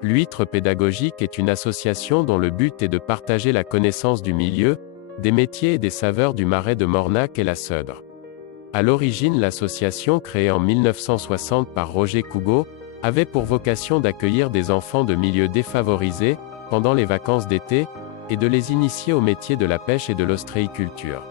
L'Huître pédagogique est une association dont le but est de partager la connaissance du milieu, des métiers et des saveurs du marais de Mornac et la Seudre. À l'origine, l'association, créée en 1960 par Roger Cougo, avait pour vocation d'accueillir des enfants de milieux défavorisés, pendant les vacances d'été, et de les initier au métier de la pêche et de l'ostréiculture.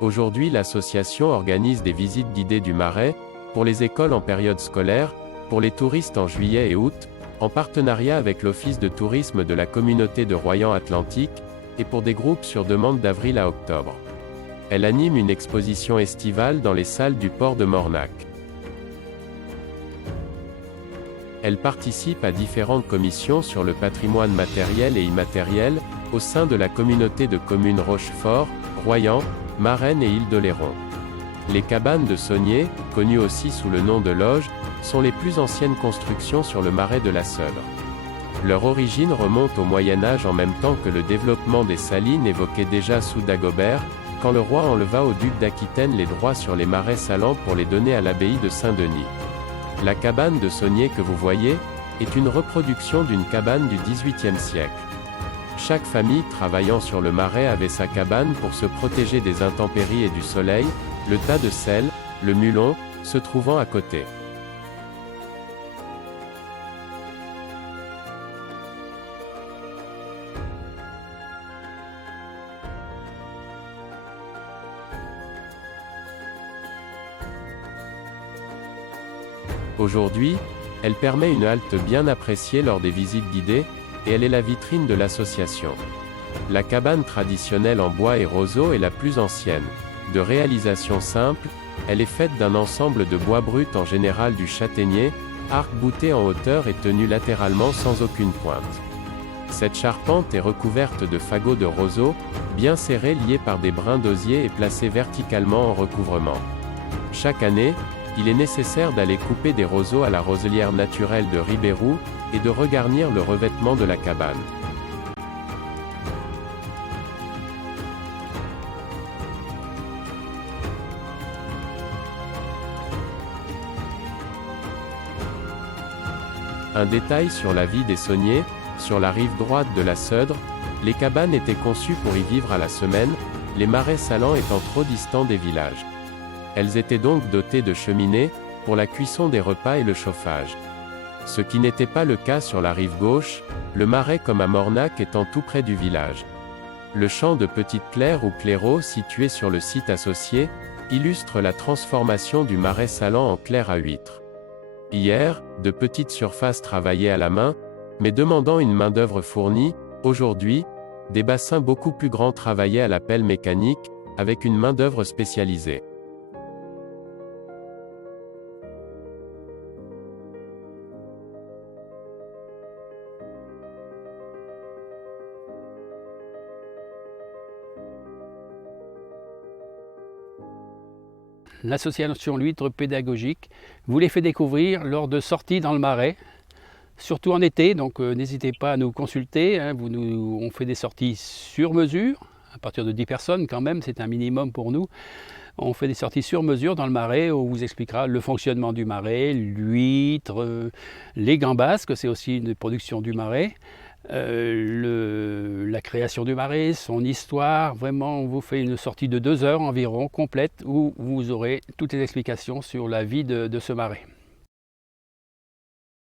Aujourd'hui, l'association organise des visites guidées du marais, pour les écoles en période scolaire, pour les touristes en juillet et août, en partenariat avec l'Office de tourisme de la communauté de Royan-Atlantique, et pour des groupes sur demande d'avril à octobre. Elle anime une exposition estivale dans les salles du port de Mornac. Elle participe à différentes commissions sur le patrimoine matériel et immatériel, au sein de la communauté de communes Rochefort, Royan, Marennes et Île-d'Oléron. Les cabanes de Saunier, connues aussi sous le nom de loges, sont les plus anciennes constructions sur le marais de la Seudre. Leur origine remonte au Moyen-Âge en même temps que le développement des salines évoqué déjà sous Dagobert, quand le roi enleva au duc d'Aquitaine les droits sur les marais salants pour les donner à l'abbaye de Saint-Denis. La cabane de Saunier que vous voyez, est une reproduction d'une cabane du XVIIIe siècle. Chaque famille travaillant sur le marais avait sa cabane pour se protéger des intempéries et du soleil, le tas de sel, le mulon, se trouvant à côté. Aujourd'hui, elle permet une halte bien appréciée lors des visites guidées, et elle est la vitrine de l'association. La cabane traditionnelle en bois et roseau est la plus ancienne. De réalisation simple, elle est faite d'un ensemble de bois brut en général du châtaignier, arc-bouté en hauteur et tenu latéralement sans aucune pointe. Cette charpente est recouverte de fagots de roseau, bien serrés liés par des brins d'osier et placés verticalement en recouvrement. Chaque année, il est nécessaire d'aller couper des roseaux à la roselière naturelle de Ribérou, et de regarnir le revêtement de la cabane. Un détail sur la vie des Sauniers, sur la rive droite de la Seudre, les cabanes étaient conçues pour y vivre à la semaine, les marais salants étant trop distants des villages. Elles étaient donc dotées de cheminées, pour la cuisson des repas et le chauffage. Ce qui n'était pas le cas sur la rive gauche, le marais comme à Mornac étant tout près du village. Le champ de Petite-Claire ou Claireau situé sur le site associé, illustre la transformation du marais salant en clair à huîtres. Hier, de petites surfaces travaillées à la main, mais demandant une main-d'œuvre fournie, aujourd'hui, des bassins beaucoup plus grands travaillés à la pelle mécanique, avec une main-d'œuvre spécialisée. L'association L'Huître pédagogique vous les fait découvrir lors de sorties dans le marais, surtout en été, donc n'hésitez pas à nous consulter, hein, on fait des sorties sur mesure, à partir de 10 personnes quand même, c'est un minimum pour nous. On fait des sorties sur mesure dans le marais où on vous expliquera le fonctionnement du marais, l'huître, les gambas, que c'est aussi une production du marais, la création du marais, son histoire. Vraiment, on vous fait une sortie de 2 heures environ, complète, où vous aurez toutes les explications sur la vie de ce marais.